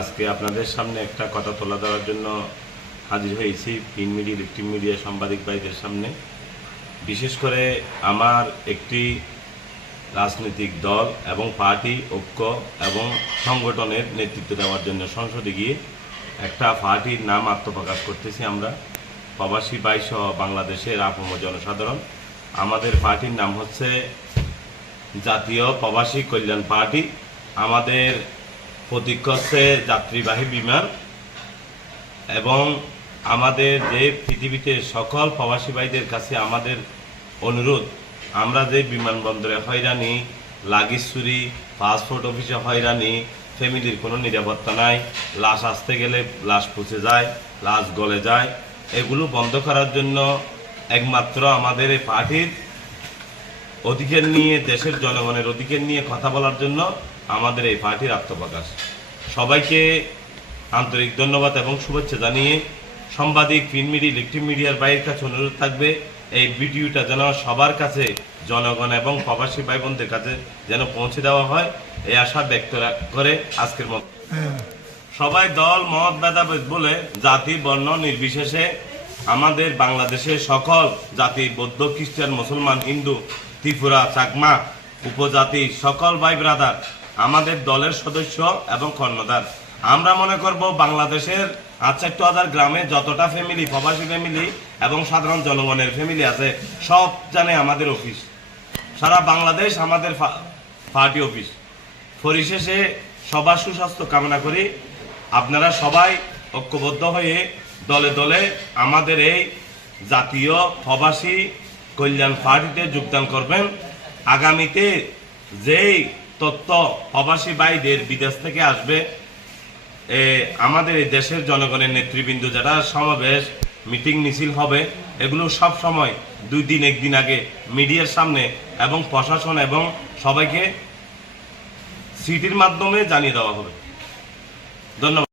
আজকে আপনাদের সামনে একটা কথা তোলা দেওয়ার জন্য হাজির হয়েছি প্রিন্ট মিডিয়া, ইলেকট্রিক মিডিয়া সাংবাদিক ভাইদের সামনে। বিশেষ করে আমার একটি রাজনৈতিক দল এবং পার্টি ঐক্য এবং সংগঠনের নেতৃত্ব দেওয়ার জন্য সংসদে গিয়ে একটা পার্টির নাম আত্মপ্রকাশ করতেছি আমরা, প্রবাসী ভাই সহ বাংলাদেশের আপম জনসাধারণ। আমাদের পার্টির নাম হচ্ছে জাতীয় প্রবাসী কল্যাণ পার্টি। আমাদের প্রতীক হচ্ছে যাত্রীবাহী বিমান এবং আমাদের যে পৃথিবীতে সকল প্রবাসী ভাইদের কাছে আমাদের অনুরোধ, আমরা যে বিমানবন্দরে হয়রানি, লাগেজ চুরি, পাসপোর্ট অফিসে হয়রানি, ফ্যামিলির কোনো নিরাপত্তা নাই, লাশ আসতে গেলে লাশ পচে যায়, লাশ গলে যায়, এগুলো বন্ধ করার জন্য একমাত্র আমাদের এই পার্টির অধিকার নিয়ে, দেশের জনগণের অধিকার নিয়ে কথা বলার জন্য আমাদের এই পার্টির আত্মপ্রকাশ। সবাইকে আন্তরিক ধন্যবাদ এবং শুভেচ্ছা জানিয়ে সাংবাদিক, প্রিন্ট মিডিয়া, ইলেকট্রিক মিডিয়ার ভাইয়ের কাছে অনুরোধ থাকবে এই ভিডিওটা যেন সবার কাছে, জনগণ এবং প্রবাসী ভাই বোনদের কাছে যেন পৌঁছে দেওয়া হয়, এই আশা ব্যক্ত করে আজকের মতো সবাই দল মত ভেদাভেদ বলে জাতি বর্ণ নির্বিশেষে আমাদের বাংলাদেশের সকল জাতি, বৌদ্ধ, খ্রিস্টান, মুসলমান, হিন্দু, ত্রিপুরা, চাকমা উপজাতি সকল ভাই ব্রাদার আমাদের দলের সদস্য এবং কর্ণধার। আমরা মনে করব বাংলাদেশের ৭৮,০০০ গ্রামে যতটা ফ্যামিলি, প্রবাসী ফ্যামিলি এবং সাধারণ জনগণের ফ্যামিলি আছে, সব জানে আমাদের অফিস, সারা বাংলাদেশ আমাদের পার্টি অফিস। পরিশেষে সবার সুস্বাস্থ্য কামনা করি। আপনারা সবাই ঐক্যবদ্ধ হয়ে দলে দলে আমাদের এই জাতীয় প্রবাসী কল্যাণ পার্টিতে যোগদান করবেন। আগামীতে যেই তথ্য প্রবাসী ভাইদের বিদেশ থেকে আসবে, আমাদের এই দেশের জনগণের নেতৃবৃন্দ যারা সমাবেশ, মিটিং, মিছিল হবে, এগুলো সব সময় 2 দিন 1 দিন আগে মিডিয়ার সামনে এবং প্রশাসন এবং সবাইকে সিটির মাধ্যমে জানিয়ে দেওয়া হবে। ধন্যবাদ।